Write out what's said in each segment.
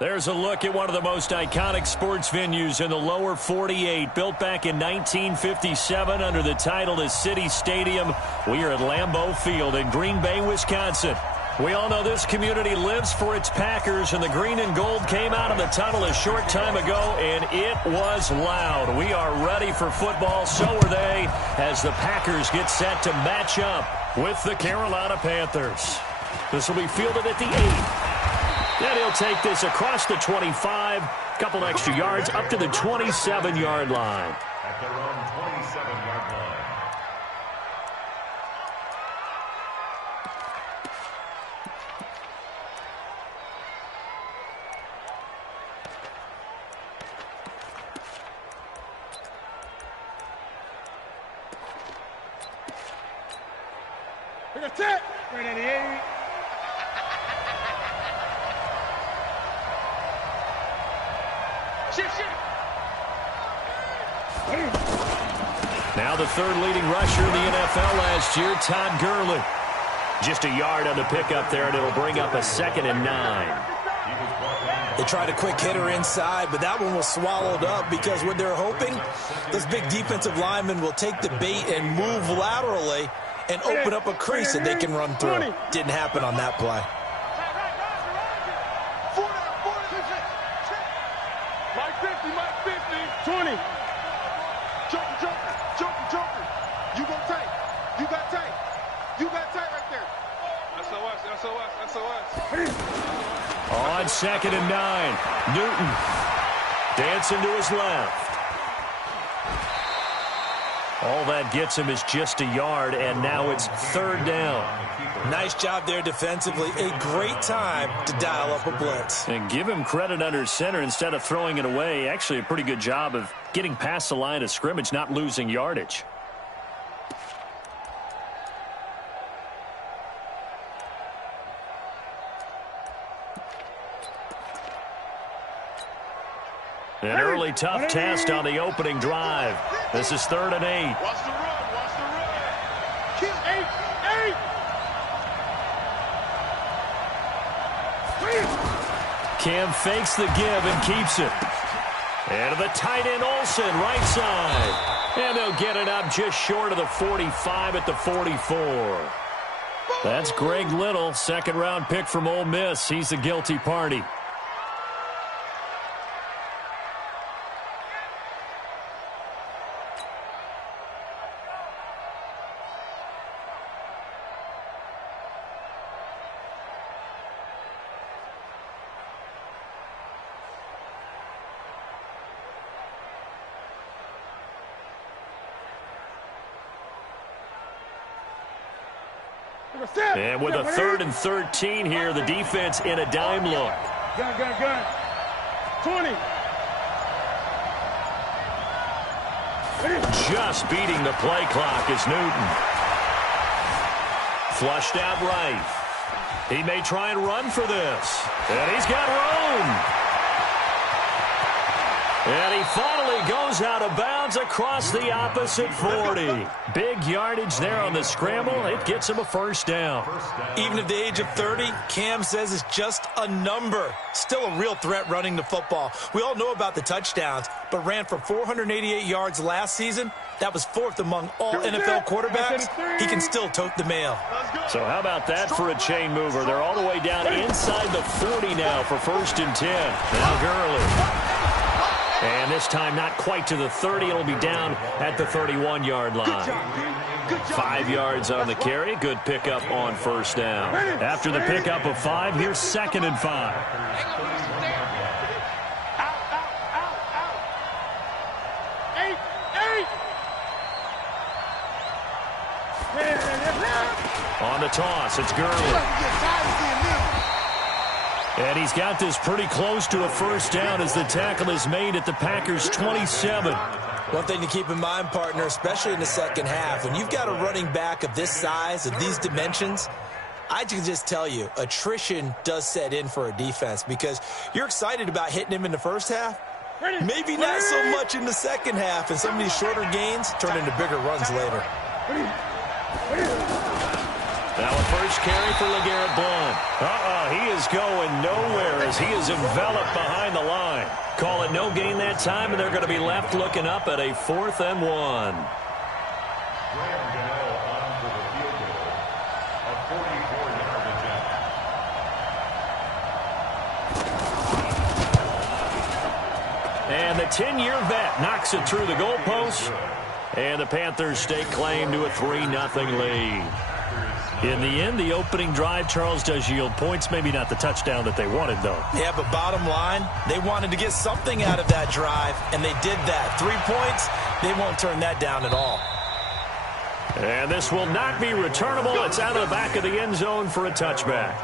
There's a look at one of the most iconic sports venues in the lower 48, built back in 1957 under the title of City Stadium. We are at Lambeau Field in Green Bay, Wisconsin. We all know this community lives for its Packers, and the green and gold came out of the tunnel a short time ago, and it was loud. We are ready for football, so are they, as the Packers get set to match up with the Carolina Panthers. This will be fielded at the 8. And he'll take this across the 25, couple extra yards up to the 27-yard line. At their own 27-yard line. We're going to tap. Right at the 8. Now the third leading rusher in the NFL last year, Todd Gurley. Just a yard on the pickup there, and it'll bring up a 2nd and 9. They tried a quick hitter inside, but that one was swallowed up because what they're hoping, those big defensive linemen will take the bait and move laterally and open up a crease that they can run through. Didn't happen on that play. Mike 50, 20. Joker. You go tight. You got tight right there. SOS. On 2nd and 9, Newton dancing to his left. All that gets him is just a yard, and now it's 3rd down. Nice job there defensively. A great time to dial up a blitz. And give him credit under center instead of throwing it away. Actually, a pretty good job of getting past the line of scrimmage, not losing yardage. An early tough test on the opening drive. This is 3rd and 8. Watch the run. Kill 8. Cam fakes the give and keeps it. And to the tight end, Olsen, right side. And they'll get it up just short of the 45 at the 44. That's Greg Little, 2nd-round pick from Ole Miss. He's the guilty party. And with a 3rd and 13 here, the defense in a dime look. Gun. 20. Just beating the play clock is Newton. Flushed out right. He may try and run for this. And he's got room. And he finally goes out of bounds across the opposite 40. Big yardage there on the scramble. It gets him a 1st down. Even at the age of 30, Cam says it's just a number. Still a real threat running the football. We all know about the touchdowns, but ran for 488 yards last season. That was 4th among all NFL quarterbacks. He can still tote the mail. So how about that for a chain mover? They're all the way down inside the 40 now for 1st and 10. Now Gurley. And this time not quite to the 30. It'll be down at the 31-yard line. 5 yards on the carry. Good pickup on 1st down. After the pickup of 5, here's 2nd and 5. On the toss, it's Gurley. And he's got this pretty close to a 1st down as the tackle is made at the Packers' 27. One thing to keep in mind, partner, especially in the second half, when you've got a running back of this size, of these dimensions, I can just tell you, attrition does set in for a defense because you're excited about hitting him in the first half. Maybe not so much in the second half, and some of these shorter gains turn into bigger runs later. Now a first carry for LeGarrette Blount. He is going nowhere as he is enveloped behind the line. Call it no gain that time, and they're going to be left looking up at a 4th and 1. And the 10-year vet knocks it through the goalpost. And the Panthers stake claim to a 3-0 lead. In the end, the opening drive, Charles, does yield points. Maybe not the touchdown that they wanted, though. Yeah, but bottom line, they wanted to get something out of that drive, and they did that. 3 points, they won't turn that down at all. And this will not be returnable. It's out of the back of the end zone for a touchback.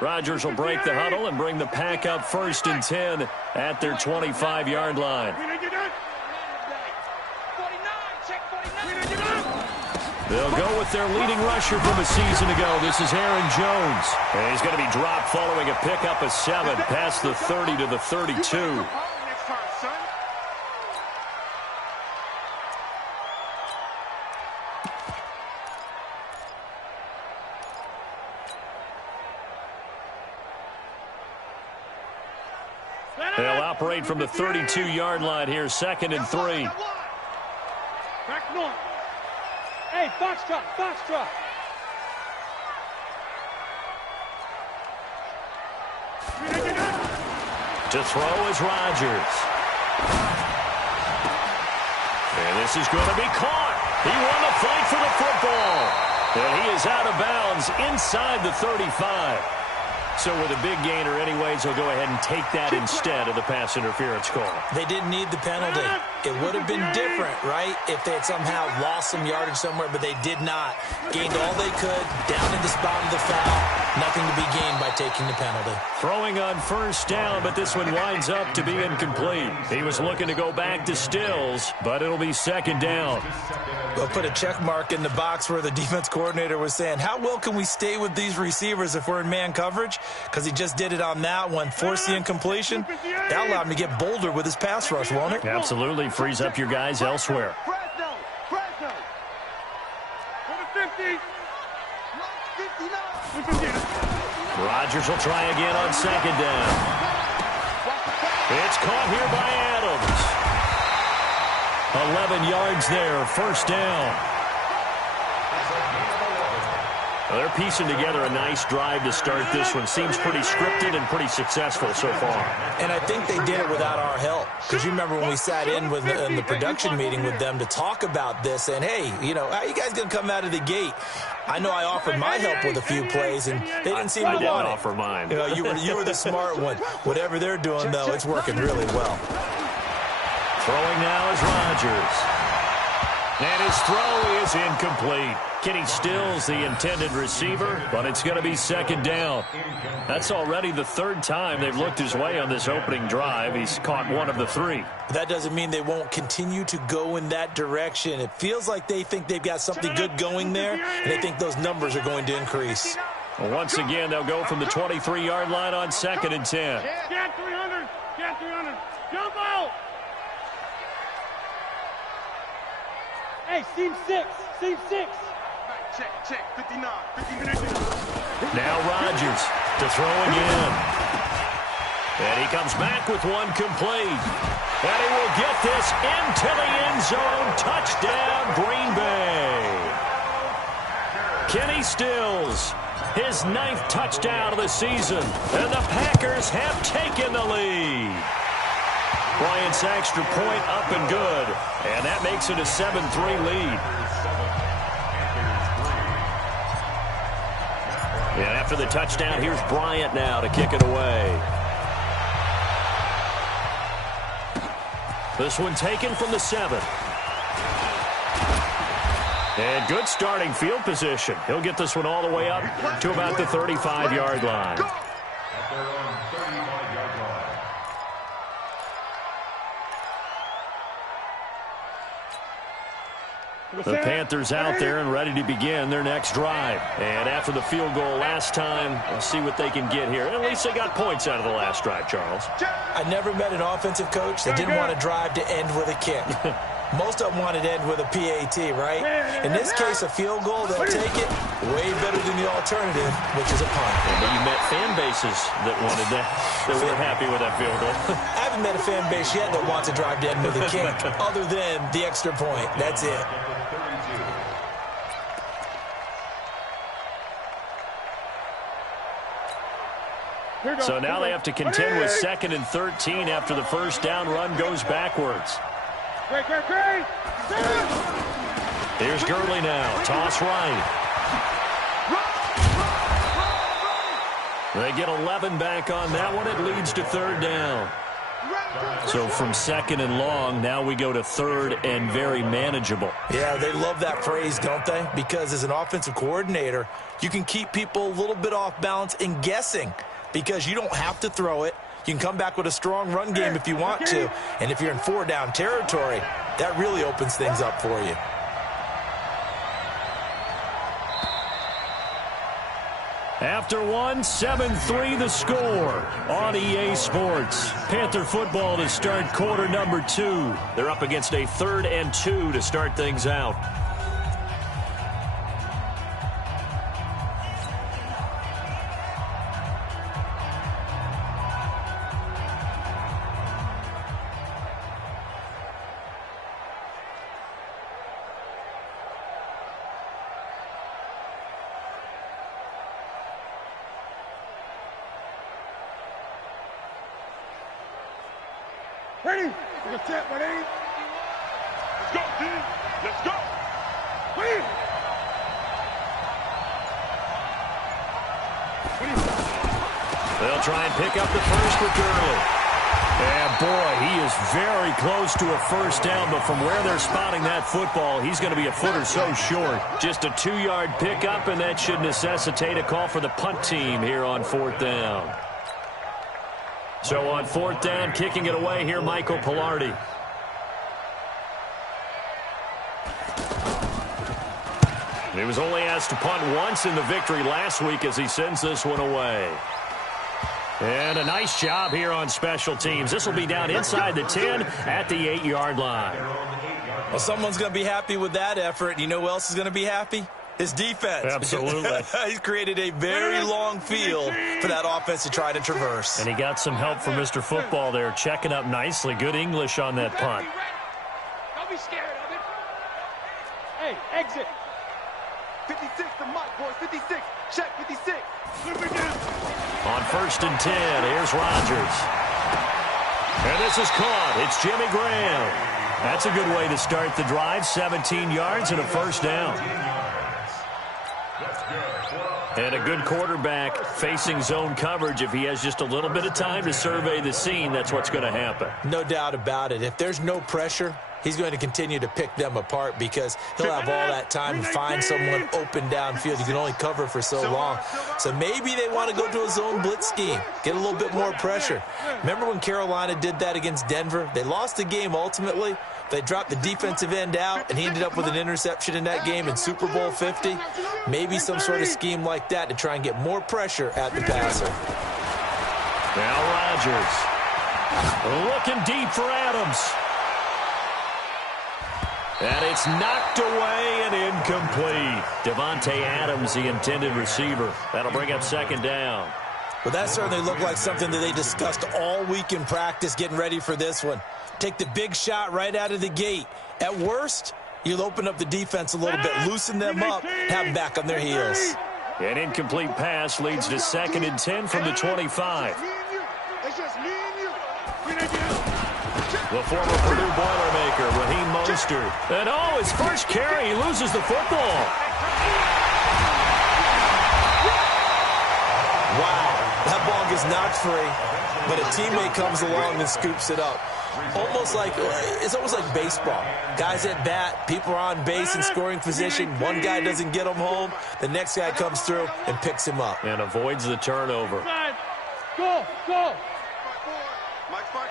Rodgers will break the huddle and bring the pack up 1st and 10 at their 25-yard line. They'll go with their leading rusher from a season ago. This is Aaron Jones. And he's going to be dropped following a pickup of 7 past the 30 to the 32. They'll operate from the 32-yard line here, 2nd and 3. Back north. Hey, Foxtrot, Foxtrot. To throw is Rodgers. And this is going to be caught. He won the fight for the football. And he is out of bounds inside the 35. So with a big gainer anyways, he'll go ahead and take that instead of the pass interference call. They didn't need the penalty. It would have been different, right, if they had somehow lost some yardage somewhere, but they did not. Gained all they could, down in the spot of the foul. Nothing to be gained by taking the penalty. Throwing on 1st down, but this one winds up to be incomplete. He was looking to go back to Stills, but it'll be 2nd down. We'll put a check mark in the box where the defense coordinator was saying, how well can we stay with these receivers if we're in man coverage? Because he just did it on that one, forced the incompletion. That allowed him to get bolder with his pass rush, won't it? Absolutely. Frees up your guys elsewhere. Rodgers will try again on 2nd down. It's caught here by Adams. 11 yards there, 1st down. Well, they're piecing together a nice drive to start this one. Seems pretty scripted and pretty successful so far. And I think they did it without our help. Because you remember when we sat in the production meeting with them to talk about this, and hey, you know, how are you guys going to come out of the gate? I know I offered my help with a few plays, and they didn't seem to want it. I didn't offer mine. You know, you were the smart one. Whatever they're doing, though, it's working really well. Throwing now is Rodgers. And his throw is incomplete. Kenny Stills, the intended receiver, but it's going to be 2nd down. That's already the 3rd time they've looked his way on this opening drive. He's caught 1 of the 3. That doesn't mean they won't continue to go in that direction. It feels like they think they've got something good going there, and they think those numbers are going to increase. Well, once again, they'll go from the 23-yard line on 2nd and 10. Get 300. Get 300. Jump out. Hey, seam 6. Seam 6. Check. 59. 50 minutes. Now Rodgers to throw again. And he comes back with one complete. And he will get this into the end zone. Touchdown, Green Bay. Kenny Stills, his 9th touchdown of the season. And the Packers have taken the lead. Bryant's extra point up and good. And that makes it a 7-3 lead. And after the touchdown, here's Bryant now to kick it away. This one taken from the 7. And good starting field position. He'll get this one all the way up to about the 35-yard line. The Panthers out there and ready to begin their next drive. And after the field goal last time, we'll see what they can get here. At least they got points out of the last drive, Charles. I never met an offensive coach that didn't want to drive to end with a kick. Most of them wanted to end with a PAT, right? In this case, a field goal, they'll take it way better than the alternative, which is a punt. Yeah, but you met fan bases that wanted that were happy with that field goal. I haven't met a fan base yet that wants to drive to end with a kick, other than the extra point. That's it. So now they have to contend with 2nd and 13 after the first down run goes backwards. Here's Gurley now. Toss right. They get 11 back on that one. It leads to 3rd down. So from 2nd and long, now we go to 3rd and very manageable. Yeah, they love that phrase, don't they? Because as an offensive coordinator, you can keep people a little bit off balance and guessing because you don't have to throw it. You can come back with a strong run game if you want to. And if you're in 4-down territory, that really opens things up for you. After one, 7-3 the score on EA Sports. Panther football to start quarter number 2. They're up against a 3rd and 2 to start things out. Ready? Let's set, ready? Let's go, team. Let's go. Ready? They'll try and pick up the first with Gurley. And boy, he is very close to a first down, but from where they're spotting that football, he's going to be a foot or so short. Just a 2-yard pickup, and that should necessitate a call for the punt team here on 4th down. So on 4th down, kicking it away here, Michael Pilardi. He was only asked to punt once in the victory last week as he sends this one away. And a nice job here on special teams. This will be down inside the 10 at the 8-yard line. Well, someone's going to be happy with that effort. You know who else is going to be happy? His defense. Absolutely. He's created a very long field for that offense to try to traverse. And he got some help from Mr. Football there, checking up nicely. Good English on that punt. Don't be scared of it. Hey, exit. 56 to Mike, boys. 56. Check 56. On 1st and 10, here's Rodgers. And this is caught. It's Jimmy Graham. That's a good way to start the drive. 17 yards and a first down. And a good quarterback facing zone coverage. If he has just a little bit of time to survey the scene, that's what's going to happen. No doubt about it. If there's no pressure, he's going to continue to pick them apart because he'll have all that time to find someone open downfield. You can only cover for so long. So maybe they want to go to a zone blitz scheme, get a little bit more pressure. Remember when Carolina did that against Denver? They lost the game ultimately. They dropped the defensive end out, and he ended up with an interception in that game in Super Bowl 50. Maybe some sort of scheme like that to try and get more pressure at the passer. Now Rodgers looking deep for Adams. And it's knocked away and incomplete. Devontae Adams, the intended receiver. That'll bring up 2nd down. Well, that certainly looked like something that they discussed all week in practice getting ready for this one. Take the big shot right out of the gate. At worst, you'll open up the defense a little bit, loosen them up, have them back on their heels. An incomplete pass leads to 2nd and 10 from the 25. The former Purdue Boilermaker, Raheem Mostert. And his first carry, he loses the football. Wow, that ball gets knocked free, but a teammate comes along and scoops it up. It's almost like baseball. Guys at bat, people are on base in scoring position. One guy doesn't get him home. The next guy comes through and picks him up. And avoids the turnover. Go, go. Mike 5-4.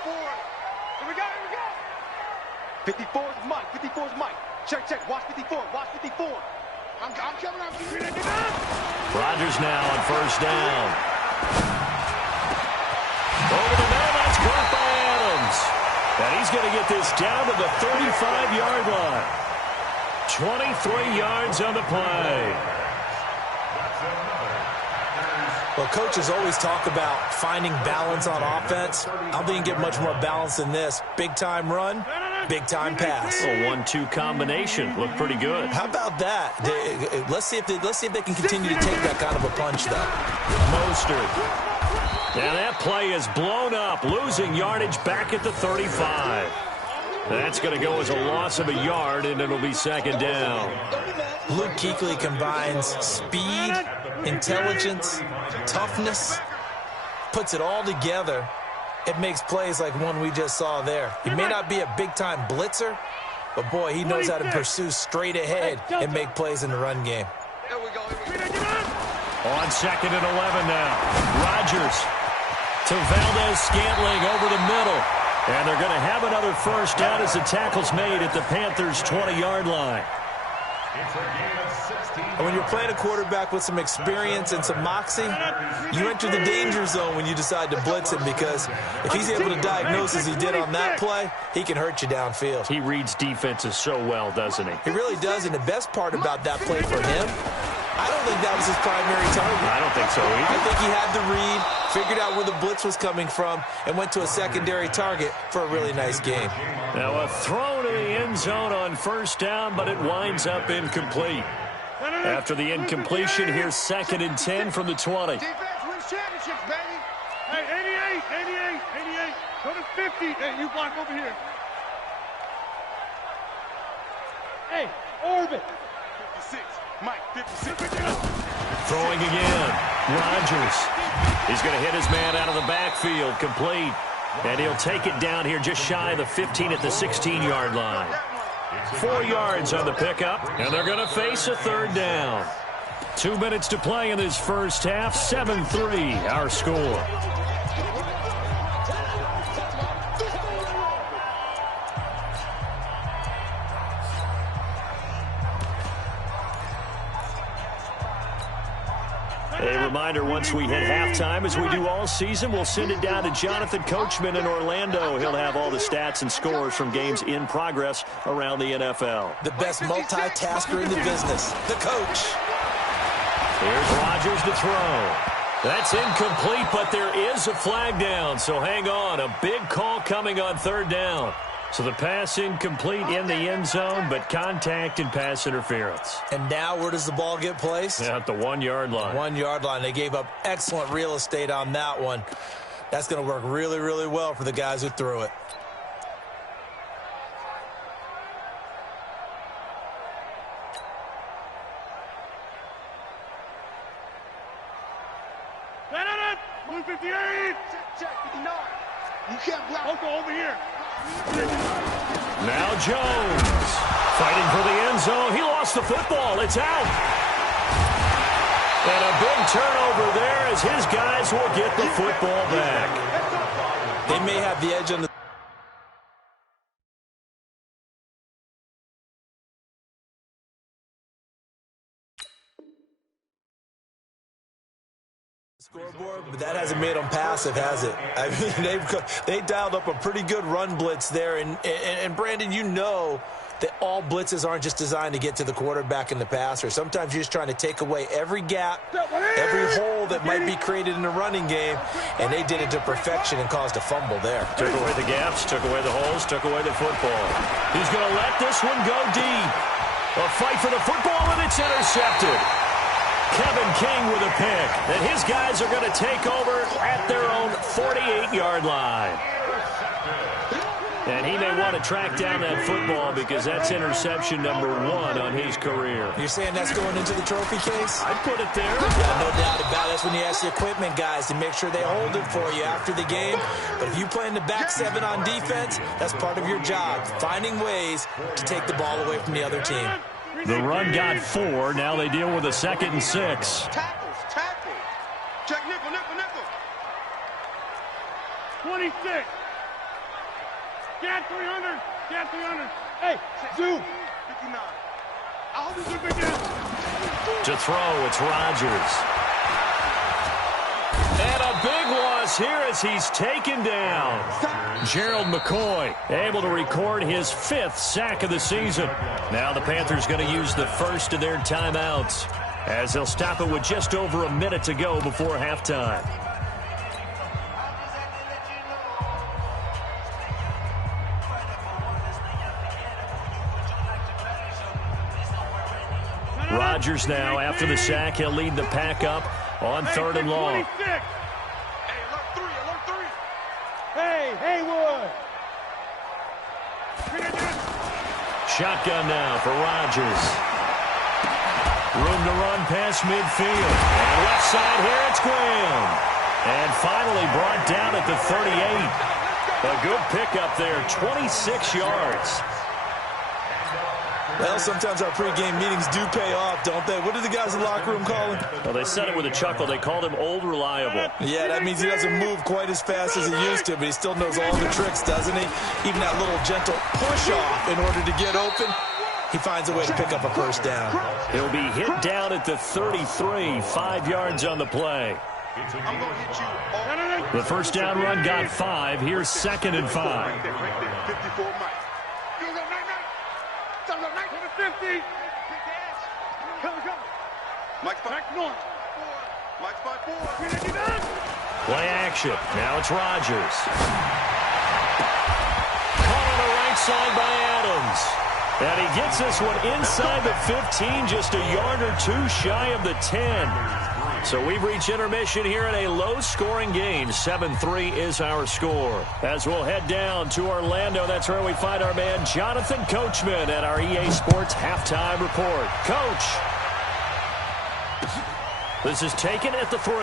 Here we go, here we go. 54 is Mike, 54 is Mike. Check, check. Watch 54. Watch 54. I'm coming up. Rodgers now on first down. Over the middle, that's caught by Adams. And he's going to get this down to the 35-yard line. 23 yards on the play. Well, coaches always talk about finding balance on offense. I don't think you can get much more balance than this. Big-time run, big-time pass. A 1-2 combination. Looked pretty good. How about that? Let's see if they can continue to take that kind of a punch, though. Mostert. Now that play is blown up, losing yardage back at the 35. That's going to go as a loss of a yard, and it'll be second down. Luke Kuechly combines speed, intelligence, toughness, puts it all together. It makes plays like one we just saw there. He may not be a big-time blitzer, but, boy, he knows how to pursue straight ahead and make plays in the run game. Here we go. On second and 11 now. Rodgers to Valdez-Scantling over the middle. And they're going to have another first down as the tackle's made at the Panthers' 20-yard line. And when you're playing a quarterback with some experience and some moxie, you enter the danger zone when you decide to blitz him, because if he's able to diagnose as he did on that play, he can hurt you downfield. He reads defenses so well, doesn't he? He really does, and the best part about that play for him, I don't think that was his primary target. I don't think so either. I think he had to read, figured out where the blitz was coming from, and went to a secondary target for a really nice game. Now a throw to the end zone on first down, but it winds up incomplete. After the incompletion, here's second and 10 from the 20. Defense wins championships, baby. Hey, 88. Go to 50. Hey, you block over here. Hey, orbit. 56. Mike, 56. Throwing again. Rodgers. He's going to hit his man out of the backfield. Complete. And he'll take it down here just shy of the 15 at the 16-yard line. 4 yards on the pickup, and they're going to face a third down. 2 minutes to play in this first half. 7-3 our score. A reminder, once we hit halftime, as we do all season, we'll send it down to Jonathan Coachman in Orlando. He'll have all the stats and scores from games in progress around the NFL. The best multitasker in the business, the coach. Here's Rodgers to throw. That's incomplete, but there is a flag down, so hang on. A big call coming on third down. So the pass incomplete in the end zone, but contact and pass interference. And now where does the ball get placed? At the 1-yard line. 1-yard line. They gave up excellent real estate on that one. That's going to work really, really well for the guys who threw it. That 158. Check, 59. You can't block. Uncle, over here. Now Jones fighting for the end zone. He lost the football. It's out. And a big turnover there as his guys will get the football back. They may have the edge on the scoreboard, but that hasn't made them passive, has it? I mean, they dialed up a pretty good run blitz there. And Brandon, you know that all blitzes aren't just designed to get to the quarterback and the passer. Sometimes you're just trying to take away every gap, every hole that might be created in the running game, and they did it to perfection and caused a fumble there. Took away the gaps, took away the holes, took away the football. He's going to let this one go deep. A fight for the football, and it's intercepted. Kevin King with a pick. And his guys are going to take over at their own 48-yard line. And he may want to track down that football because that's interception number 1 on his career. You're saying that's going into the trophy case? I'd put it there. Yeah, no doubt about it. That's when you ask the equipment guys to make sure they hold it for you after the game. But if you play in the back 7 on defense, that's part of your job, finding ways to take the ball away from the other team. The run got 4. Now they deal with a 2nd and 6. Tackles. Check nickel. 26. Get 300. Hey, Zoo. 59. I hope he's looking down. To throw, it's Rodgers. And a big loss here as he's taken down. Gerald McCoy able to record his 5th sack of the season. Now the Panthers going to use the first of their timeouts as they'll stop it with just over a minute to go before halftime. Rodgers now, after the sack, he'll lead the pack up on 3rd and long. Hey, alert 3, alert 3. Hey, Haywood. Shotgun now for Rodgers. Room to run past midfield. And left side here, it's Graham. And finally brought down at the 38. A good pickup there, 26 yards. Well, sometimes our pregame meetings do pay off, don't they? What do the guys in the locker room call him? Well, they said it with a chuckle. They called him Old Reliable. Yeah, that means he doesn't move quite as fast as he used to, but he still knows all the tricks, doesn't he? Even that little gentle push-off in order to get open, he finds a way to pick up a first down. He'll be hit down at the 33, 5 yards on the play. I'm going to hit you all. The first down run got 5. Here's 2nd and 5. Right there, 54 Mike. Mike's 5-4. Mike's 5-4. Play action. Now it's Rodgers. Caught on the right side by Adams. And he gets this one inside the 15, just a yard or 2 shy of the 10. So we've reached intermission here in a low-scoring game. 7-3 is our score. As we'll head down to Orlando, that's where we find our man Jonathan Coachman at our EA Sports Halftime Report. Coach, this is taken at the 3.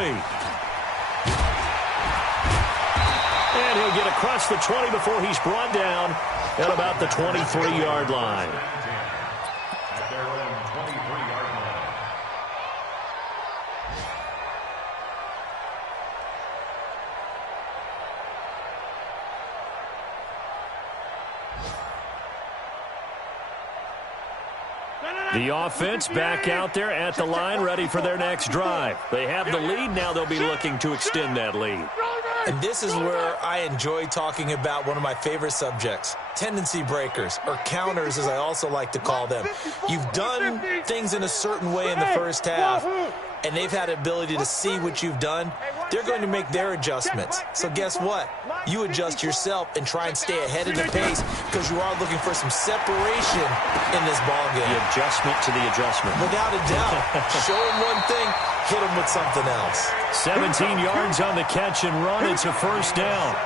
And he'll get across the 20 before he's brought down at about the 23-yard line. At their own 23-yard line. The offense back out there at the line, ready for their next drive. They have the lead. Now they'll be looking to extend that lead. And this is where I enjoy talking about one of my favorite subjects, tendency breakers, or counters as I also like to call them. You've done things in a certain way in the first half, and they've had the ability to see what you've done. They're going to make their adjustments. So guess what? You adjust yourself and try and stay ahead of the pace because you are looking for some separation in this ballgame. The adjustment to the adjustment. Without a doubt. Show them one thing, hit them with something else. 17 yards on the catch and run. It's a first down.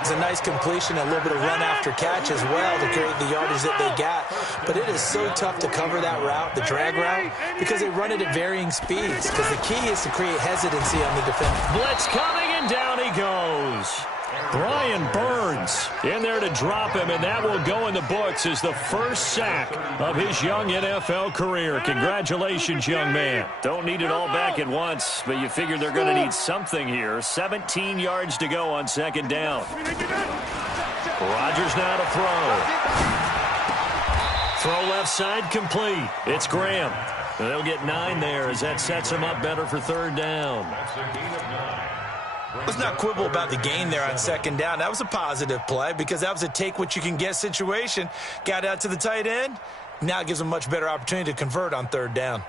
It's a nice completion, a little bit of run after catch as well to create the yardage that they got. But it is so tough to cover that route, the drag route, because they run it at varying speeds. Because the key is to create hesitancy on the defender. Blitz coming, and down he goes. Brian Burns in there to drop him, and that will go in the books as the first sack of his young NFL career. Congratulations, young man. Don't need it all back at once, but you figure they're going to need something here. 17 yards to go on 2nd down. Rodgers now to throw. Throw left side complete. It's Graham. They'll get 9 there as that sets him up better for 3rd down. That's a gain of 9. Let's not quibble about the gain there on 2nd down. That was a positive play because that was a take-what-you-can-get situation. Got out to the tight end. Now it gives them a much better opportunity to convert on 3rd down.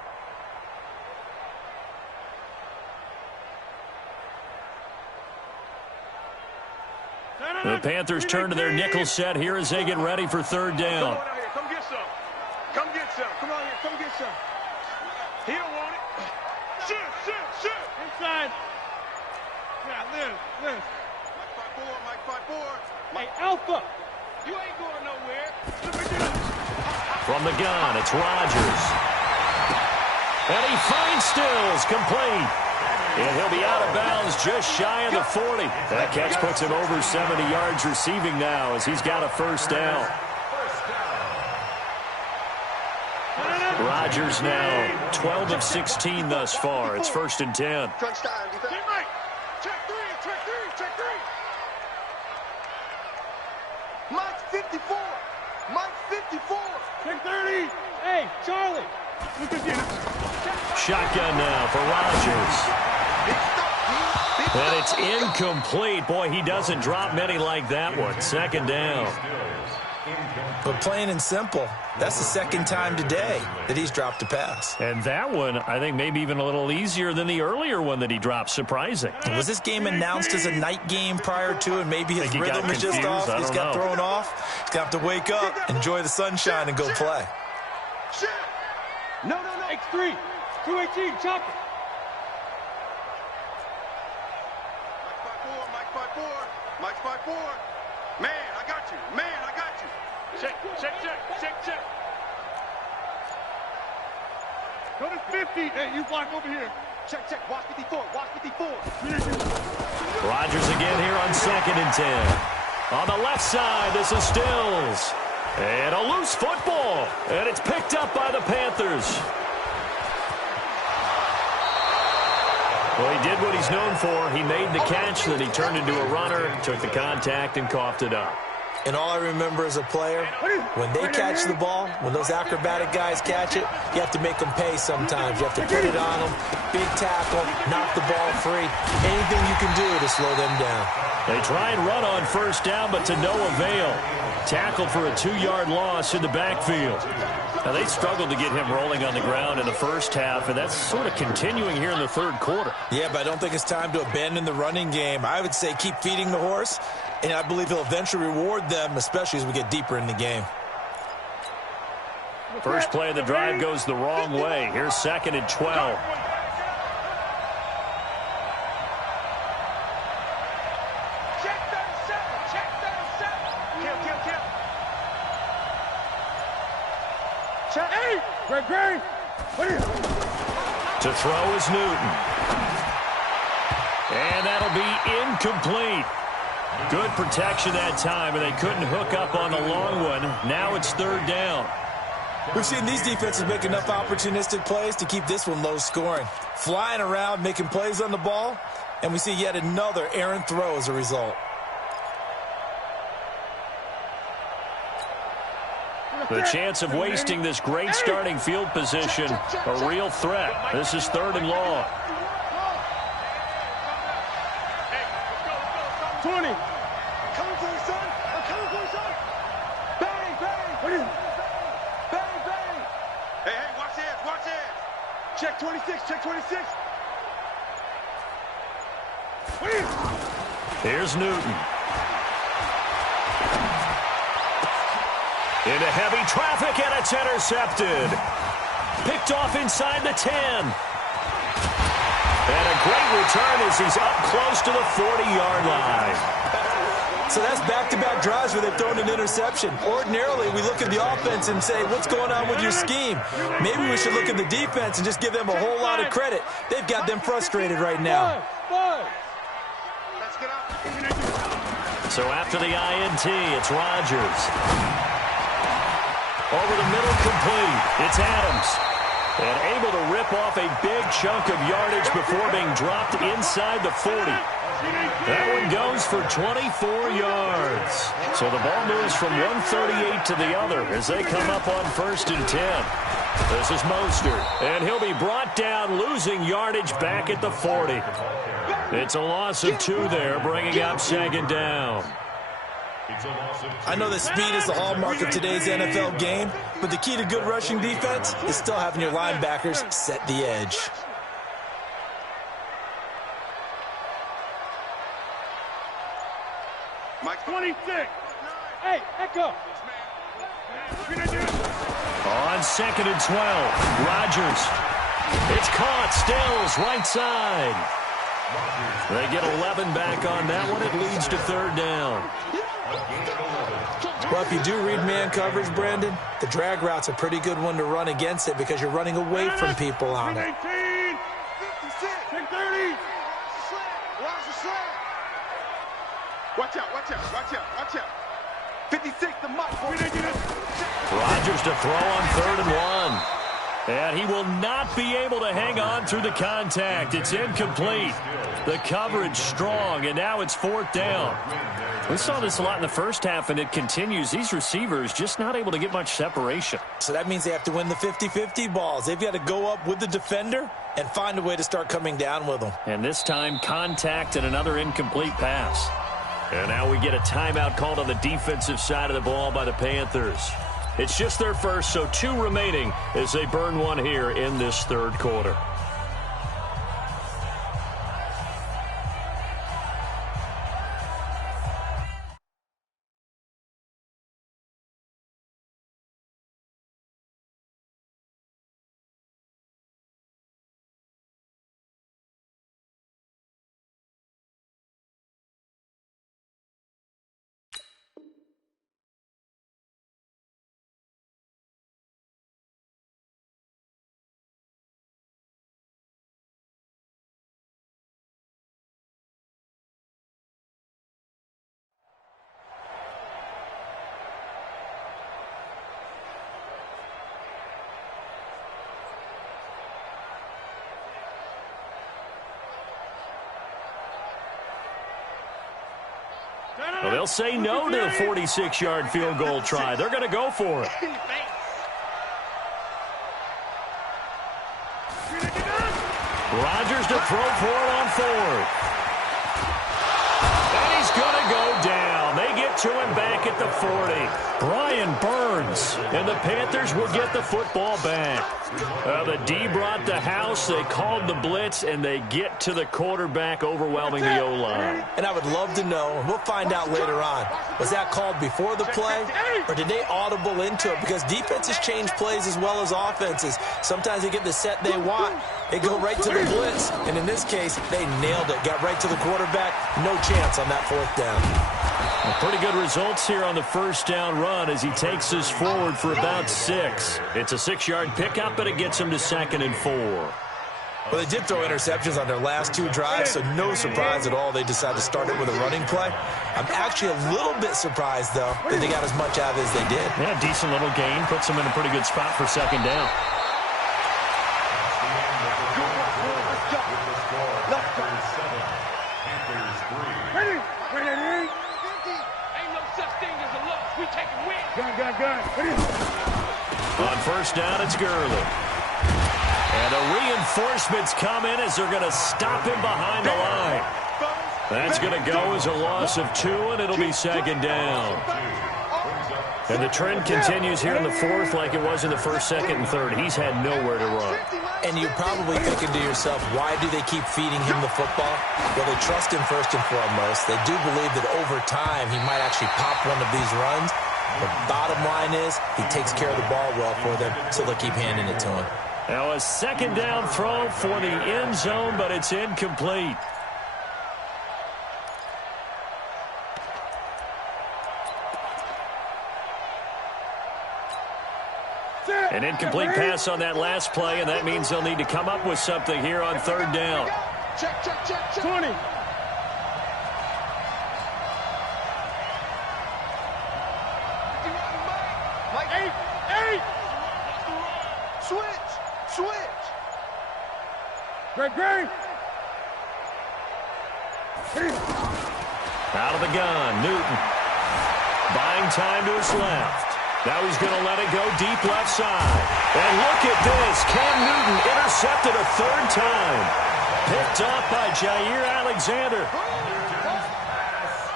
The Panthers turn to their nickel set here as they get ready for 3rd down. Come get some. Come get some. Come on here. Come get some. He don't want it. Shoot. Inside. Yeah, Liz. Mike 5-4. Hey, Alpha. You ain't going nowhere. From the gun, it's Rodgers. And he finds Stills, complete. And he'll be out of bounds just shy of the 40. That catch puts him over 70 yards receiving now as he's got a first down. Rodgers now 12 of 16 thus far. It's 1st and 10. Crunch time. Check three. Mike's 54. Mike 54. Check 30. Hey, Charlie. Look at you. Shotgun now for Rodgers. And it's incomplete. Boy, he doesn't drop many like that one. Second down. But plain and simple, that's the second time today that he's dropped a pass. And that one, I think, maybe even a little easier than the earlier one that he dropped. Surprising. Was this game announced as a night game prior to, and maybe his rhythm is just off? He's got thrown off. He's got to wake up, enjoy the sunshine, and go play. No. X3. 218. Chop it. Mike 54. Man, I got you. Check. Go to 50. Hey, you block over here. Check. Watch 54. Rodgers again here on 2nd and 10. On the left side, this is Stills. And a loose football. And it's picked up by the Panthers. Well, he did what he's known for. He made the catch, then he turned into a runner, took the contact, and coughed it up. And all I remember as a player, when they catch the ball, when those acrobatic guys catch it, you have to make them pay sometimes. You have to put it on them, big tackle, knock the ball free. Anything you can do to slow them down. They try and run on first down, but to no avail. Tackled for a 2-yard loss in the backfield. Now, they struggled to get him rolling on the ground in the first half, and that's sort of continuing here in the third quarter. Yeah, but I don't think it's time to abandon the running game. I would say keep feeding the horse, and I believe he'll eventually reward them, especially as we get deeper in the game. First play of the drive goes the wrong way. Here's 2nd and 12. Greg. To throw is Newton. And that'll be incomplete. Good protection that time, and they couldn't hook up on the long one. Now it's 3rd down. We've seen these defenses make enough opportunistic plays to keep this one low scoring. Flying around, making plays on the ball, and we see yet another errant throw as a result. The chance of wasting this great starting field position, a real threat. This is 3rd and long. 20. Coming for you, son. Bang. Bang. Hey, watch this. Check 26. Here's Newton. Into heavy traffic, and it's intercepted. Picked off inside the 10. And a great return as he's up close to the 40-yard line. So that's back-to-back drives where they've thrown an interception. Ordinarily, we look at the offense and say, what's going on with your scheme? Maybe we should look at the defense and just give them a whole lot of credit. They've got them frustrated right now. So after the INT, it's Rodgers. Over the middle, complete. It's Adams. And able to rip off a big chunk of yardage before being dropped inside the 40. That one goes for 24 yards. So the ball moves from 138 to the other as they come up on 1st and 10. This is Mostert. And he'll be brought down, losing yardage back at the 40. It's a loss of 2 there, bringing up 2nd down. I know that speed is the hallmark of today's NFL game, but the key to good rushing defense is still having your linebackers set the edge. Mike 26. Hey, Echo. On 2nd and 12, Rodgers. It's caught, Stills, right side. They get 11 back on that one. It leads to 3rd down. Well, if you do read man coverage, Brandon, the drag route's a pretty good one to run against it because you're running away from people on it. 18. 30. Watch out. 56, the Mike. Rodgers to throw on 3rd and 1. And he will not be able to hang on through the contact. It's incomplete. The coverage strong, and now it's 4th down. We saw this a lot in the first half, and it continues. These receivers just not able to get much separation. So that means they have to win the 50-50 balls. They've got to go up with the defender and find a way to start coming down with them. And this time, contact and another incomplete pass. And now we get a timeout called on the defensive side of the ball by the Panthers. It's just their first, so 2 remaining as they burn one here in this third quarter. Well, they'll say no to the 46-yard field goal try. They're going to go for it. Rodgers to throw for it on 4th. And he's going to go down. They get to him back at the 40. Brian Burns. And the Panthers will get the football back. The D brought the house. They called the blitz, and they get to the quarterback, overwhelming the O-line. And I would love to know, and we'll find out later on, was that called before the play, or did they audible into it? Because defenses change plays as well as offenses. Sometimes they get the set they want. They go right to the blitz, and in this case, they nailed it. Got right to the quarterback. No chance on that 4th down. Well, pretty good results here on the first down run as he takes us forward for about 6. It's a 6-yard pickup, but it gets him to 2nd and 4. Well, they did throw interceptions on their last 2 drives, so no surprise at all they decided to start it with a running play. I'm actually a little bit surprised, though, that they got as much out of it as they did. Yeah, decent little gain. Puts them in a pretty good spot for 2nd down. On first down, it's Gurley. And the reinforcements come in as they're going to stop him behind the line. That's going to go as a loss of 2, and it'll be 2nd down. And the trend continues here in the 4th like it was in the 1st, 2nd, and 3rd. He's had nowhere to run. And you're probably thinking to yourself, why do they keep feeding him the football? Well, they trust him first and foremost. They do believe that over time he might actually pop one of these runs. The bottom line is he takes care of the ball well for them, so they'll keep handing it to him. Now a 2nd down throw for the end zone, but it's incomplete. An incomplete pass on that last play, and that means they'll need to come up with something here on 3rd down. Check. 20. Eight. Switch. Great. Out of the gun, Newton. Buying time to his left. Now he's going to let it go deep left side. And look at this. Cam Newton intercepted a 3rd time. Picked up by Jair Alexander.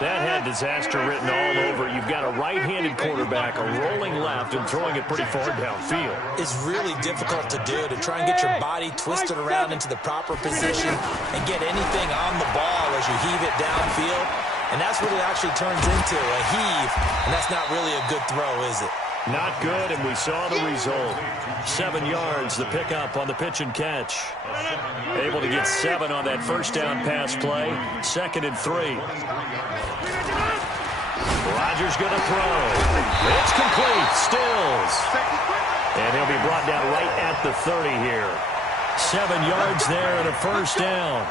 That had disaster written all over. You've got a right-handed quarterback, a rolling left, and throwing it pretty far downfield. It's really difficult to do, to try and get your body twisted around into the proper position and get anything on the ball as you heave it downfield. And that's what it actually turns into, a heave. And that's not really a good throw, is it? Not good, and we saw the result. 7 yards, the pickup on the pitch and catch. Able to get 7 on that first down pass play. 2nd and 3. Rodgers going to throw. It's complete. Stills. And he'll be brought down right at the 30 here. 7 yards there and a first down.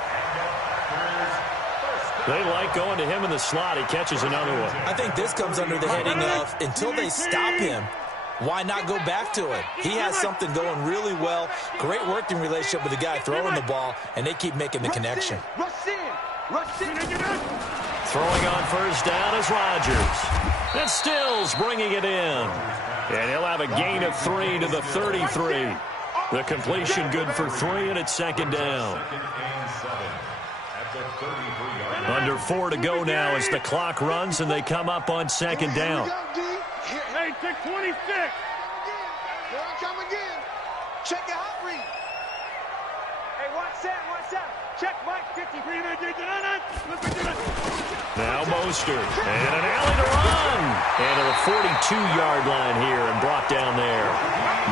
They like going to him in the slot. He catches another one. I think this comes under the heading of, until they stop him, why not go back to it? He has something going really well. Great working relationship with the guy throwing the ball, and they keep making the connection. Rush in. Throwing on first down is Rodgers. And Stills bringing it in. And he'll have a gain of 3 to the 33. The completion good for 3, and it's second down. Under 4 to go now as the clock runs, and they come up on second down. Hey, take 26. Here I come again. Check your hot read. Hey, watch that. Check Mike 50. Now Mostert. And an alley to run. And to the 42-yard line here and brought down there.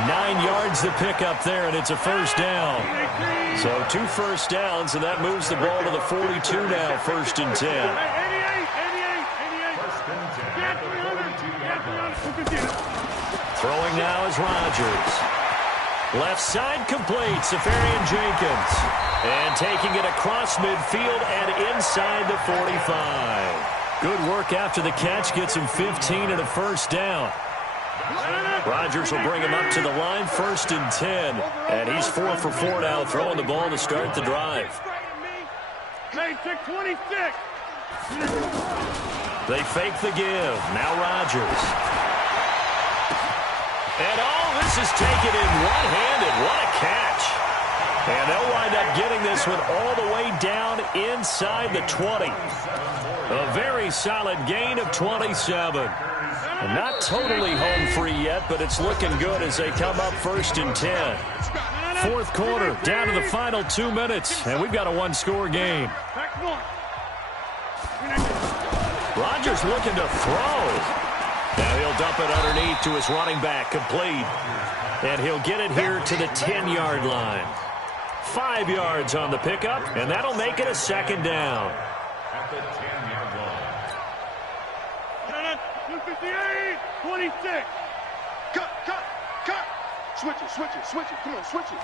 9 yards to pick up there, and it's a first down. So 2 first downs, and that moves the ball to the 42 now, first and 10. 88. Throwing now is Rodgers. Left side complete, Safarian Jenkins. And taking it across midfield and inside the 45. Good work after the catch, gets him 15 and a first down. Rodgers will bring him up to the line, first and 10. And he's 4 for 4 now, throwing the ball to start the drive. Hey, take 26. They fake the give. Now Rodgers. And this is taken in one-handed. What a catch. And they'll wind up getting this one all the way down inside the 20. A very solid gain of 27. And not totally home free yet, but it's looking good as they come up first and 10. Fourth quarter, down to the final 2 minutes, and we've got a one-score game. Rodgers looking to throw. Now he'll dump it underneath to his running back, complete. And he'll get it here to the 10-yard line. 5 yards on the pickup, and that'll make it a second down. At the 10-yard line. 258, 26. Cut. Switch it. Come on, switch it.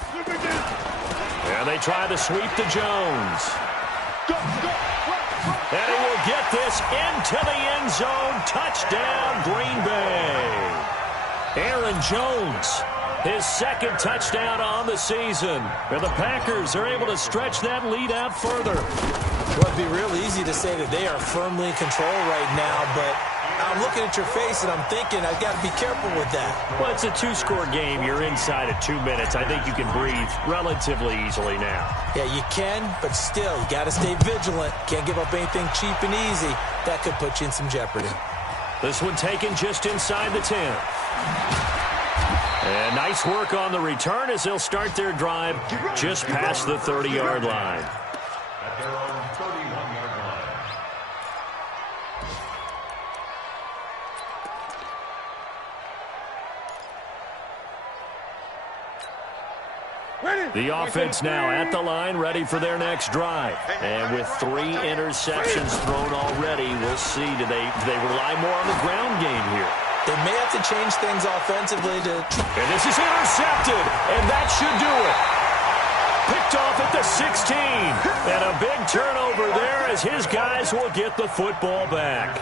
And they try to sweep to Jones. Go. And he will get this into the end zone. Touchdown, Green Bay. Aaron Jones, his second touchdown on the season. And the Packers are able to stretch that lead out further. Well, it'd be real easy to say that they are firmly in control right now, but I'm looking at your face and I'm thinking I've got to be careful with that. Well, it's a 2-score game. You're inside of 2 minutes. I think you can breathe relatively easily now. Yeah, you can, but still, you got to stay vigilant. Can't give up anything cheap and easy. That could put you in some jeopardy. This one taken just inside the 10. And nice work on the return as they'll start their drive just past the 30-yard line. At their own 31-yard line. The offense now at the line, ready for their next drive. And with 3 interceptions thrown already, we'll see. Do they rely more on the ground game here? They may have to change things offensively to... And this is intercepted, and that should do it. Picked off at the 16. And a big turnover there as his guys will get the football back.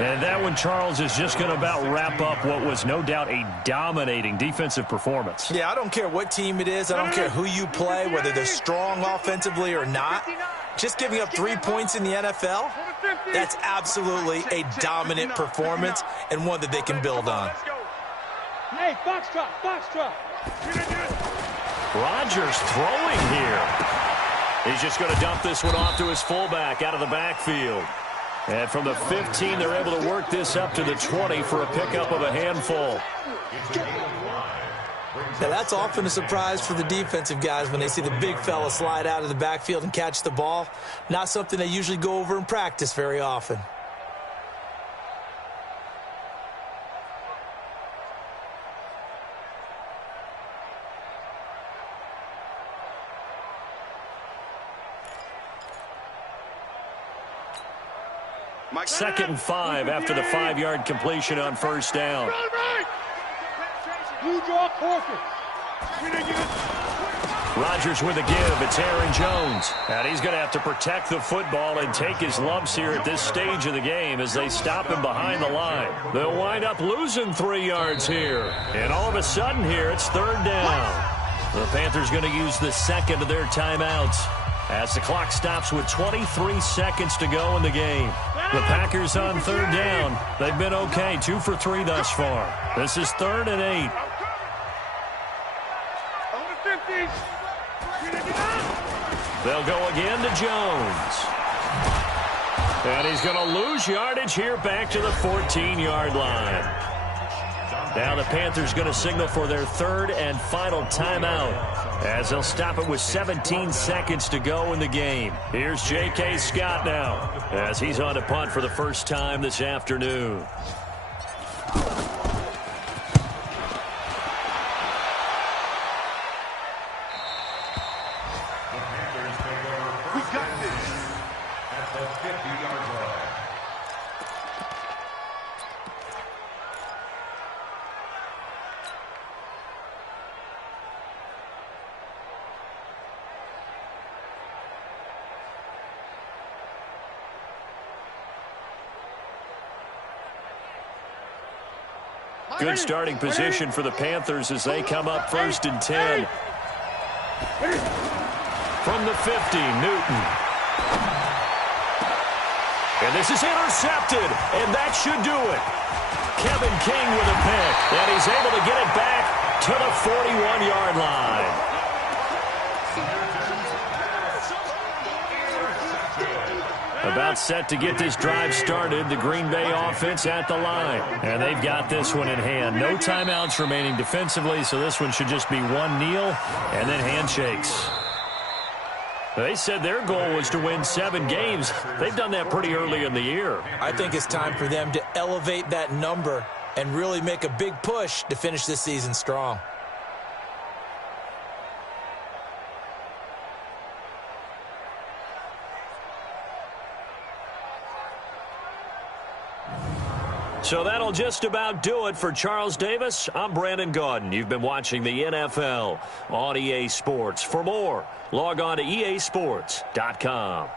And that one, Charles, is just going to about wrap up what was no doubt a dominating defensive performance. Yeah, I don't care what team it is. I don't care who you play, whether they're strong offensively or not. Just giving up 3 points in the NFL, that's absolutely a dominant performance and one that they can build on. Hey, box drop. Rodgers throwing here. He's just going to dump this one off to his fullback out of the backfield. And from the 15, they're able to work this up to the 20 for a pickup of a handful. Now, that's often a surprise for the defensive guys when they see the big fella slide out of the backfield and catch the ball. Not something they usually go over in practice very often. Second and 5 after the 5-yard completion on first down. You draw Corker. Rodgers with a give. It's Aaron Jones. And he's going to have to protect the football and take his lumps here at this stage of the game as they stop him behind the line. They'll wind up losing 3 yards here. And all of a sudden here, it's third down. The Panthers going to use the second of their timeouts. as the clock stops with 23 seconds to go in the game. The Packers on third down. They've been okay, 2 for 3 thus far. This is 3rd and 8. They'll go again to Jones. And he's going to lose yardage here back to the 14-yard line. Now the Panthers going to signal for their 3rd and final timeout as they'll stop it with 17 seconds to go in the game. Here's J.K. Scott now as he's on to punt for the first time this afternoon. Good starting position for the Panthers as they come up 1st and 10. From the 50, Newton. And this is intercepted, and that should do it. Kevin King with a pick, and he's able to get it back to the 41-yard line. About set to get this drive started, the Green Bay offense at the line. And they've got this one in hand. No timeouts remaining defensively, so this one should just be one kneel and then handshakes. They said their goal was to win 7 games. They've done that pretty early in the year. I think it's time for them to elevate that number and really make a big push to finish this season strong. So that'll just about do it for Charles Davis. I'm Brandon Gaudin. You've been watching the NFL on EA Sports. For more, log on to easports.com.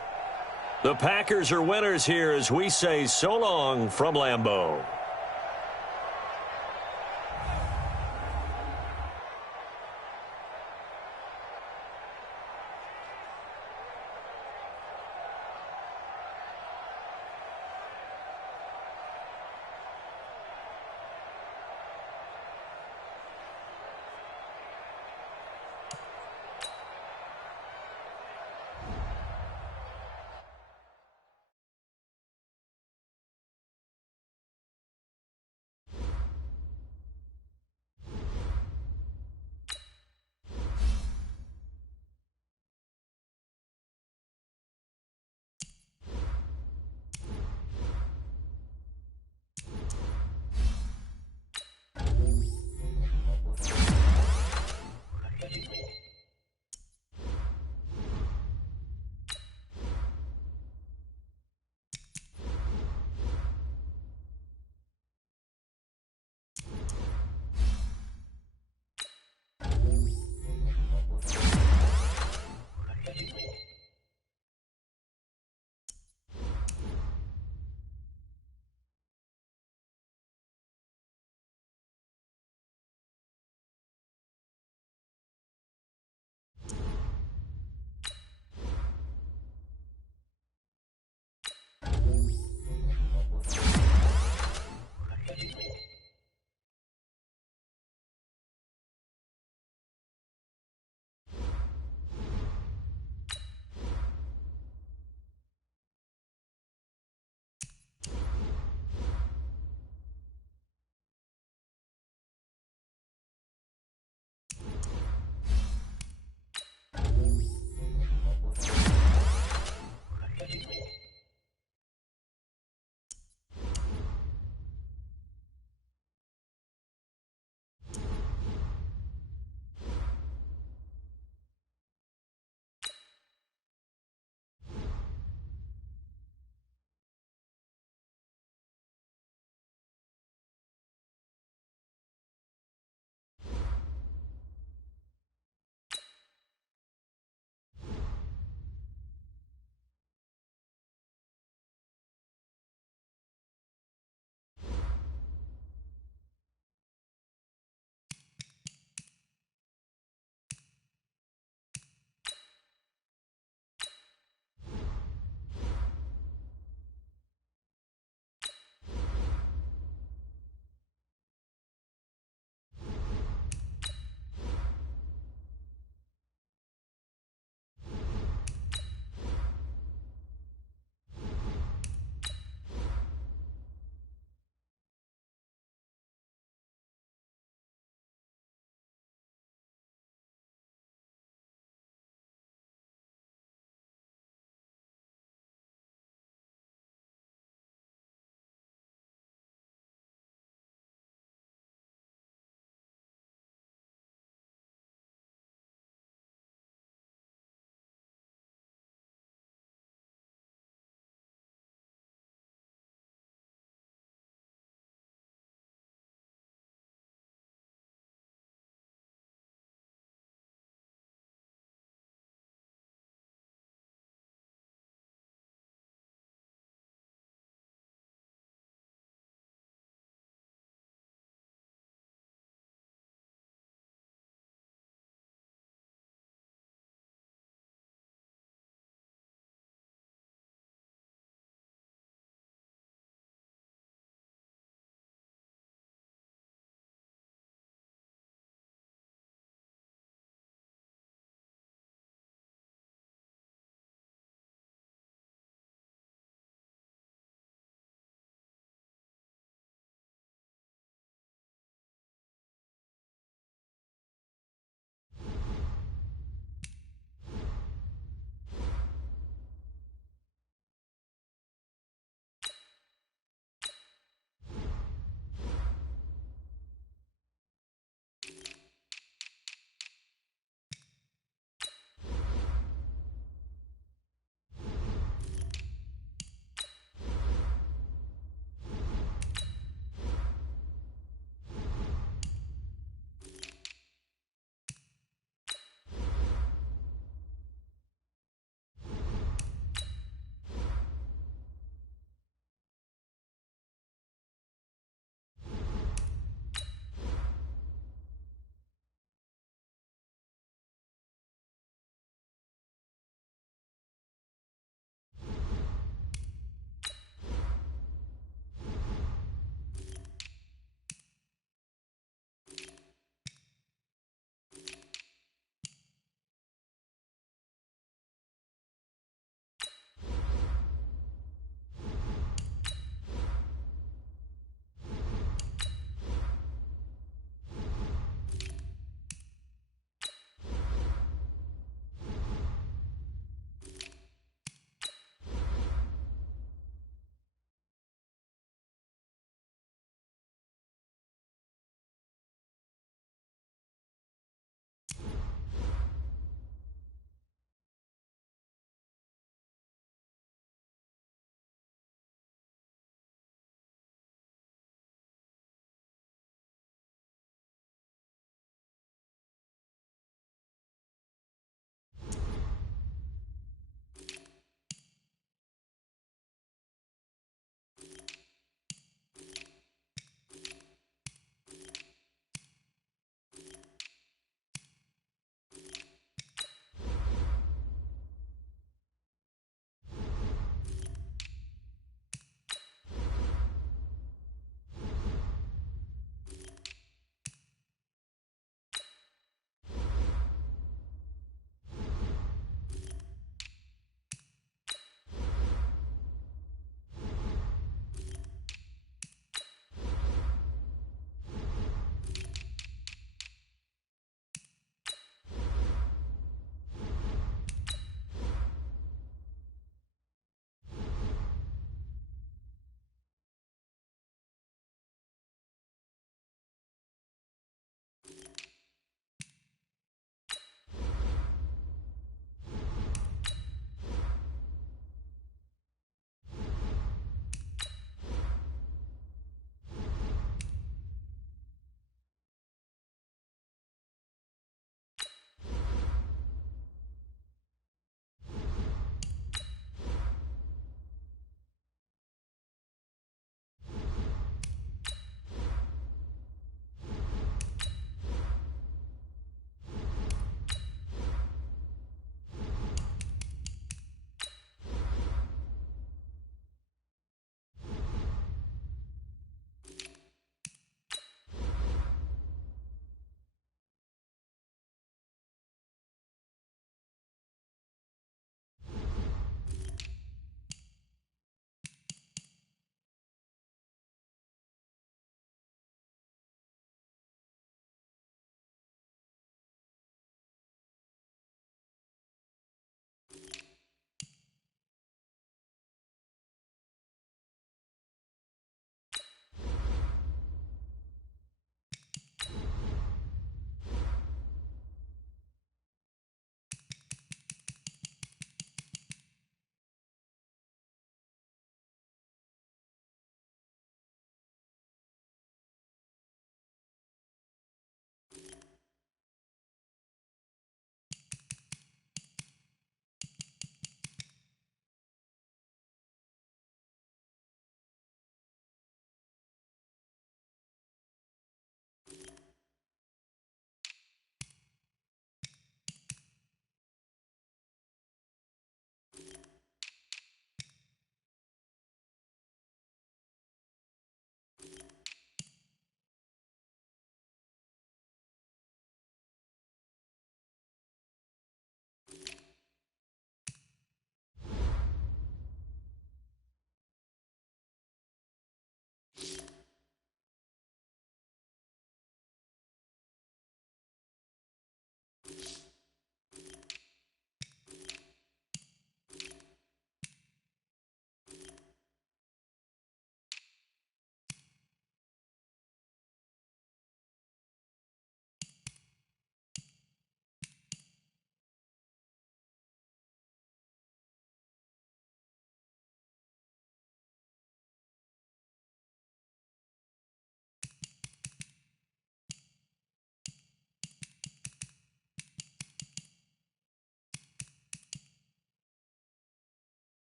The Packers are winners here as we say so long from Lambeau.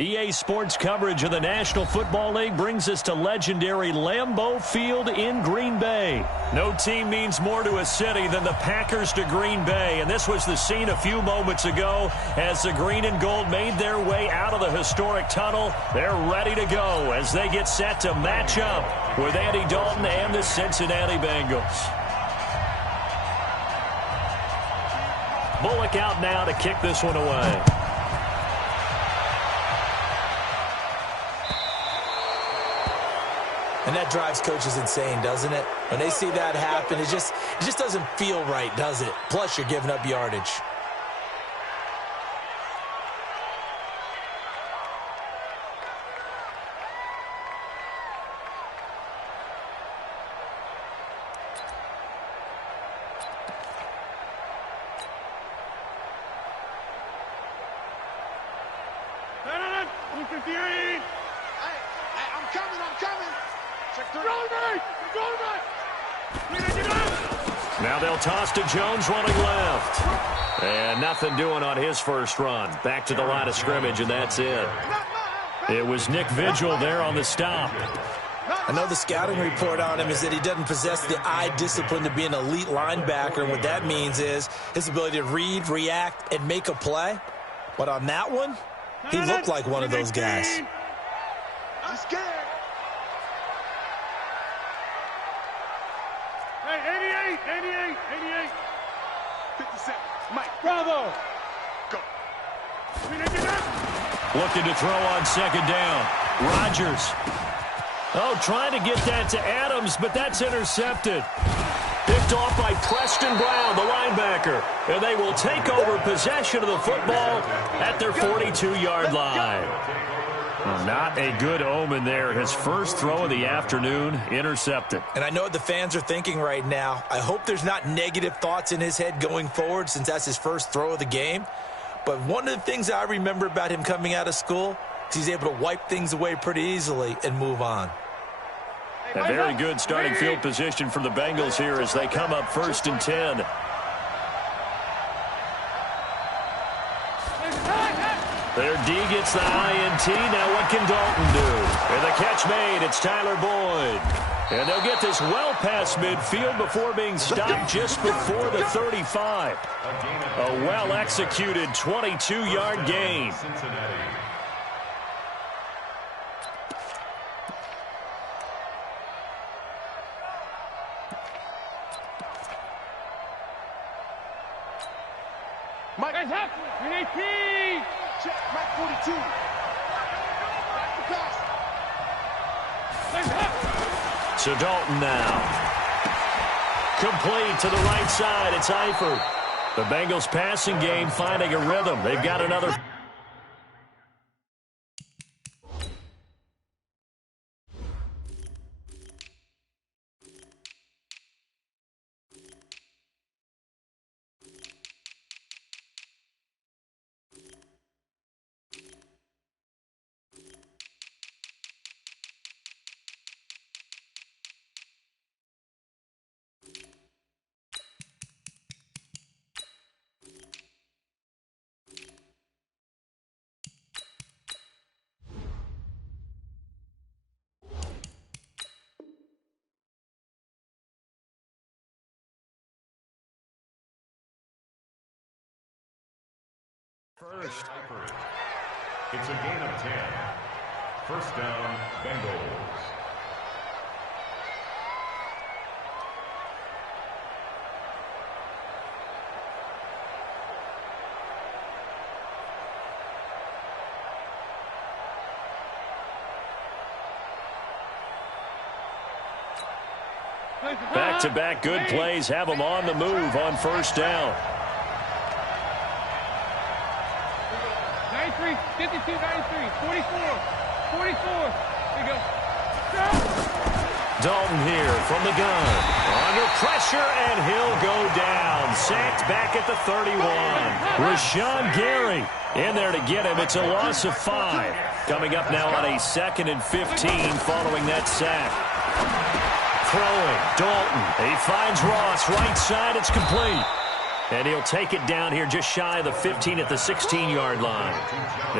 EA Sports coverage of the National Football League brings us to legendary Lambeau Field in Green Bay. No team means more to a city than the Packers to Green Bay, and this was the scene a few moments ago as the green and gold made their way out of the historic tunnel. They're ready to go as they get set to match up with Andy Dalton and the Cincinnati Bengals. Bullock out now to kick this one away. And that drives coaches insane, doesn't it? When they see that happen, it just doesn't feel right, does it? Plus, you're giving up yardage. Now they'll toss to Jones running left. And nothing doing on his first run. Back to the line of scrimmage, and that's it. It was Nick Vigil there on the stop. I know the scouting report on him is that he doesn't possess the eye discipline to be an elite linebacker, and what that means is his ability to read, react, and make a play. But on that one, he looked like one of those guys. I'm scared. Hey, 88, 57. Mike. Bravo. Go. Looking to throw on second down. Rodgers. Oh, trying to get that to Adams, but that's intercepted. Picked off by Preston Brown, the linebacker. And they will take over possession of the football at their 42-yard line. Not a good omen there. His first throw of the afternoon, intercepted. And I know what the fans are thinking right now. I hope there's not negative thoughts in his head going forward since that's his first throw of the game. But one of the things I remember about him coming out of school is he's able to wipe things away pretty easily and move on. A very good starting field position for the Bengals here as they come up 1st and 10. Their D gets the INT. Now what can Dalton do? And the catch made. It's Tyler Boyd. And they'll get this well past midfield before being stopped just before the 35. A well-executed 22-yard gain. Mike. Guys, up. Check, Mike 42. Back to pass. So Dalton now. Complete to the right side. It's Eifert. The Bengals passing game finding a rhythm. They've got another. First. It's a gain of 10. First down, Bengals. Back-to-back good plays have them on the move on first down. 52, 93, 44. There you go. Dalton here from the gun. Under pressure, and he'll go down. Sacked back at the 31. Rashawn Gary in there to get him. It's a loss of 5. Coming up now on a 2nd and 15 following that sack. Throwing, Dalton. He finds Ross right side. It's complete. And he'll take it down here just shy of the 15 at the 16-yard line.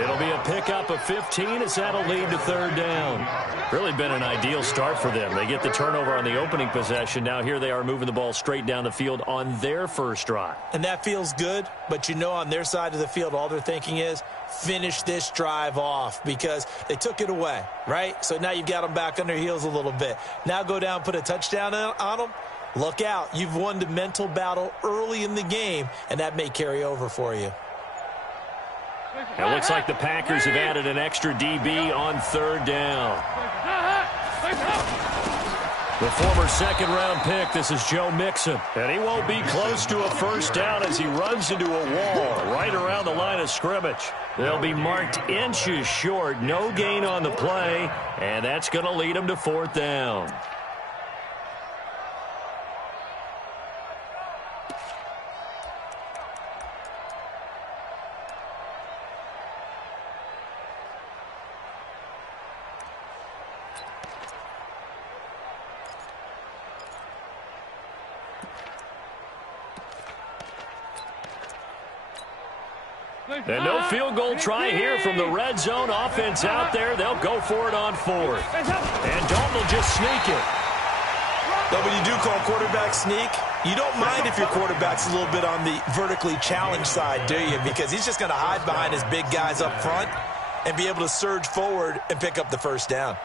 It'll be a pickup of 15 as that'll lead to third down. Really been an ideal start for them. They get the turnover on the opening possession. Now here they are moving the ball straight down the field on their first drive. And that feels good, but you know on their side of the field all they're thinking is finish this drive off because they took it away, right? So now you've got them back on their heels a little bit. Now go down, put a touchdown on them. Look out. You've won the mental battle early in the game, and that may carry over for you. It looks like the Packers have added an extra DB on third down. The former second-round pick, this is Joe Mixon. And he won't be close to a first down as he runs into a wall right around the line of scrimmage. They'll be marked inches short, no gain on the play, and that's going to lead them to fourth down. And no field goal try here from the red zone. Offense out there. They'll go for it on fourth. And Dalton will just sneak it. But when you do call quarterback sneak, you don't mind if your quarterback's a little bit on the vertically challenged side, do you? Because he's just going to hide behind his big guys up front and be able to surge forward and pick up the first down.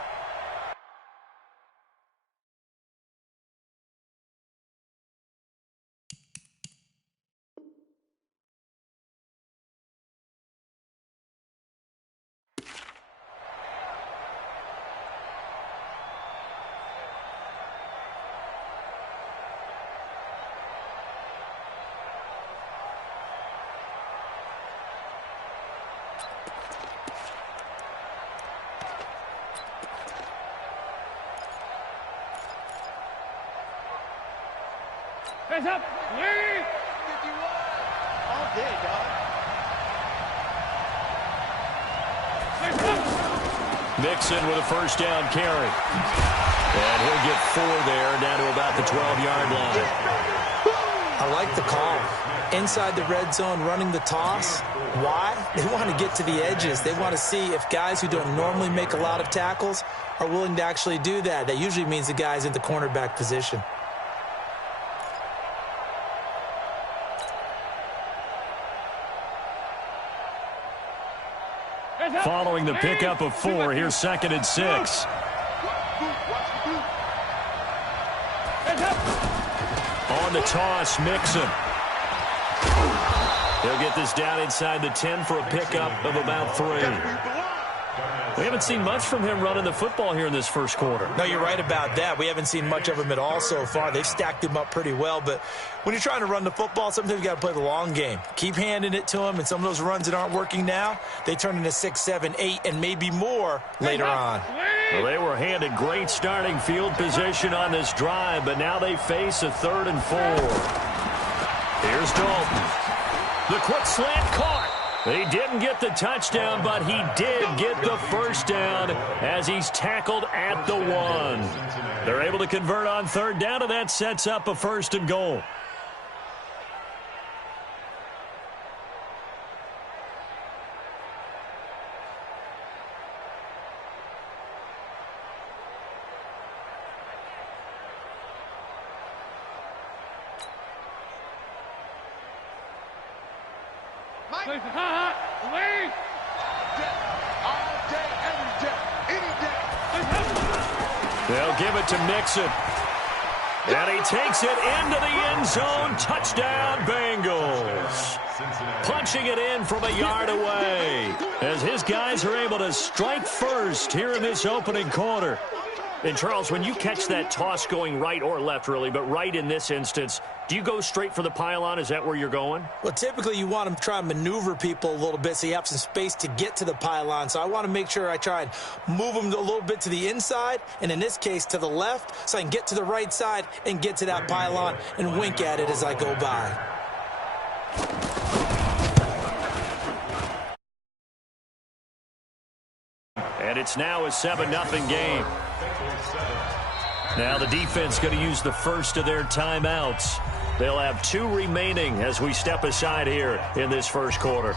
Hands up. Lead. 51. All day, dog. Mixon with a first down carry. And he'll get 4 there, down to about the 12-yard line. I like the call. Inside the red zone, running the toss. Why? They want to get to the edges. They want to see if guys who don't normally make a lot of tackles are willing to actually do that. That usually means the guy's in the cornerback position. Following the pickup of 4, here's 2nd and 6. On the toss, Mixon. He'll get this down inside the 10 for a pickup of about 3. We haven't seen much from him running the football here in this first quarter. No, you're right about that. We haven't seen much of him at all so far. They've stacked him up pretty well, but when you're trying to run the football, sometimes you got to play the long game. Keep handing it to him, and some of those runs that aren't working now, they turn into 6, 7, 8, and maybe more later on. Well, they were handed great starting field position on this drive, but now they face a 3rd and 4. Here's Dalton. The quick slant caught. He didn't get the touchdown, but he did get the first down as he's tackled at the 1. They're able to convert on 3rd down, and that sets up a 1st and goal. They'll give it to Mixon. And he takes it into the end zone. Touchdown, Bengals. Punching it in from a yard away as his guys are able to strike first here in this opening quarter. And, Charles, when you catch that toss going right or left, really, but right in this instance, do you go straight for the pylon? Is that where you're going? Well, typically you want to try and maneuver people a little bit so you have some space to get to the pylon. So I want to make sure I try and move them a little bit to the inside, and in this case to the left, so I can get to the right side and get to that pylon and wink at it as I go by. And it's now a 7-0 game. Now the defense going to use the first of their timeouts. They'll have 2 remaining as we step aside here in this first quarter.